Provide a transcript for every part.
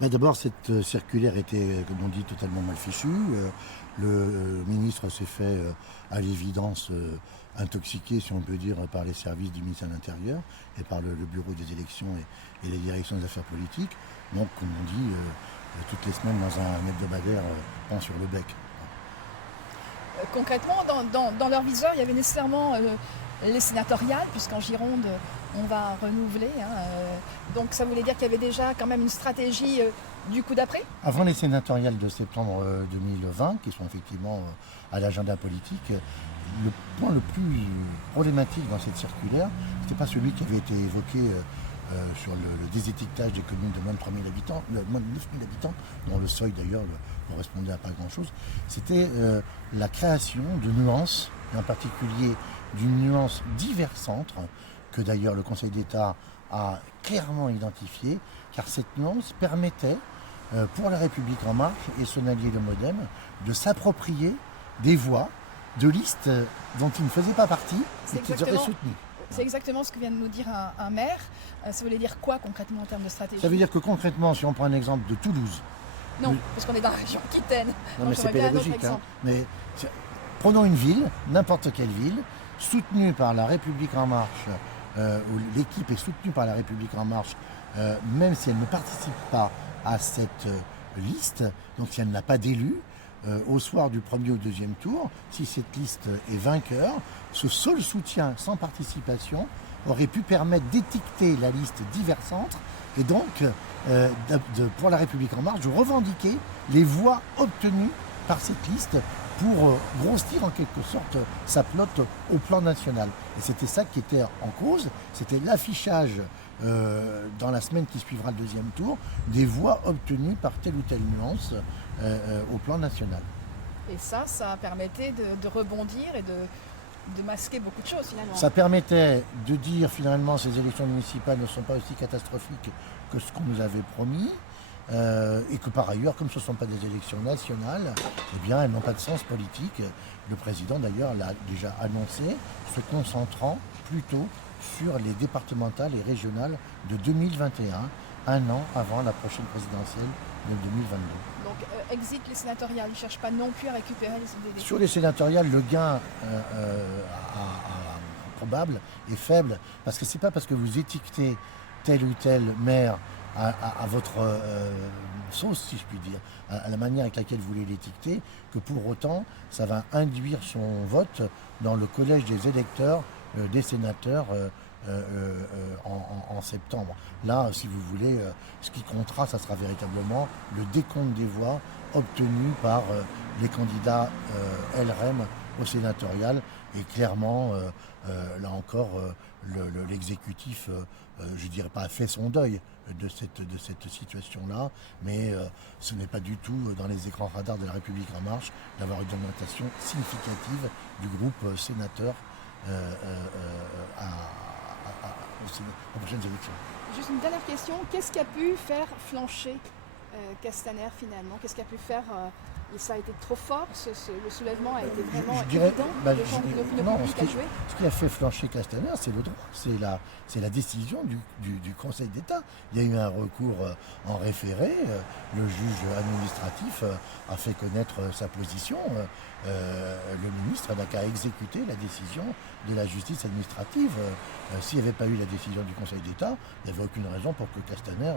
D'abord, cette circulaire était, comme on dit, totalement mal fichue. Le ministre s'est fait, à l'évidence, intoxiquer, si on peut dire, par les services du ministère de l'Intérieur et par le bureau des élections et la direction des affaires politiques. Donc, comme on dit, toutes les semaines dans un hebdomadaire, pend sur le bec. Concrètement, dans leur viseur, il y avait nécessairement les sénatoriales, puisqu'en Gironde, on va renouveler. Donc ça voulait dire qu'il y avait déjà quand même une stratégie du coup d'après. Avant les sénatoriales de septembre 2020, qui sont effectivement à l'agenda politique, le point le plus problématique dans cette circulaire, ce n'était pas celui qui avait été évoqué sur le désétiquetage des communes de moins de 3 000 habitants, moins de 9 000 habitants, dont le seuil d'ailleurs correspondait à pas grand-chose. C'était la création de nuances, et en particulier d'une nuance divers centre, que d'ailleurs le Conseil d'État a clairement identifié, car cette nuance permettait pour La République En Marche et son allié le MoDem de s'approprier des voix de listes dont ils ne faisaient pas partie et qu'ils auraient soutenues. C'est exactement ce que vient de nous dire un maire. Ça voulait dire quoi concrètement en termes de stratégie? Ça veut dire que concrètement, si on prend un exemple de Toulouse... Non, parce qu'on est dans la région Aquitaine. Non, mais c'est pédagogique. Mais prenons une ville, n'importe quelle ville, soutenue par La République En Marche, où l'équipe est soutenue par La République En Marche, même si elle ne participe pas à cette liste, donc si elle n'a pas d'élu, au soir du premier ou deuxième tour, si cette liste est vainqueur, ce seul soutien sans participation aurait pu permettre d'étiqueter la liste divers centres et donc pour La République En Marche de revendiquer les voix obtenues par cette liste pour grossir en quelque sorte sa flotte au plan national. Et c'était ça qui était en cause, c'était l'affichage dans la semaine qui suivra le deuxième tour des voix obtenues par telle ou telle nuance au plan national. Et ça permettait de rebondir et de masquer beaucoup de choses finalement. Ça permettait de dire finalement ces élections municipales ne sont pas aussi catastrophiques que ce qu'on nous avait promis. Et que par ailleurs, comme ce ne sont pas des élections nationales, eh bien, elles n'ont pas de sens politique. Le président d'ailleurs l'a déjà annoncé, se concentrant plutôt sur les départementales et régionales de 2021, un an avant la prochaine présidentielle de 2022. Donc exit les sénatoriales, ils ne cherchent pas non plus à récupérer les... Sur les sénatoriales, le gain probable est faible, parce que ce n'est pas parce que vous étiquetez tel ou tel maire à votre sauce, si je puis dire, à la manière avec laquelle vous voulez l'étiqueter, que pour autant, ça va induire son vote dans le collège des électeurs, des sénateurs en septembre. Là, si vous voulez, ce qui comptera, ça sera véritablement le décompte des voix obtenues par les candidats LREM au sénatorial. Et clairement, là encore, l'exécutif, je ne dirais pas, a fait son deuil de cette situation-là, mais ce n'est pas du tout dans les écrans radars de La République En Marche d'avoir une augmentation significative du groupe sénateur aux prochaines élections. Juste une dernière question, qu'est-ce qui a pu faire flancher Castaner finalement? Qu'est-ce qui a pu faire et ça a été trop fort, le soulèvement a été vraiment évident, l'opinion publique a joué? Ce qui a fait flancher Castaner, c'est le droit, c'est la décision du Conseil d'État. Il y a eu un recours en référé, le juge administratif a fait connaître sa position, le ministre n'a qu'à exécuter la décision de la justice administrative. S'il n'y avait pas eu la décision du Conseil d'État, il n'y avait aucune raison pour que Castaner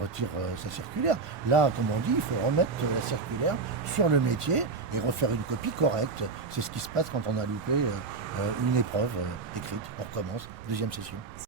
retire sa circulaire. Là, comme on dit, il faut remettre la circulaire sur le métier et refaire une copie correcte. C'est ce qui se passe quand on a loupé une épreuve écrite. On recommence, deuxième session.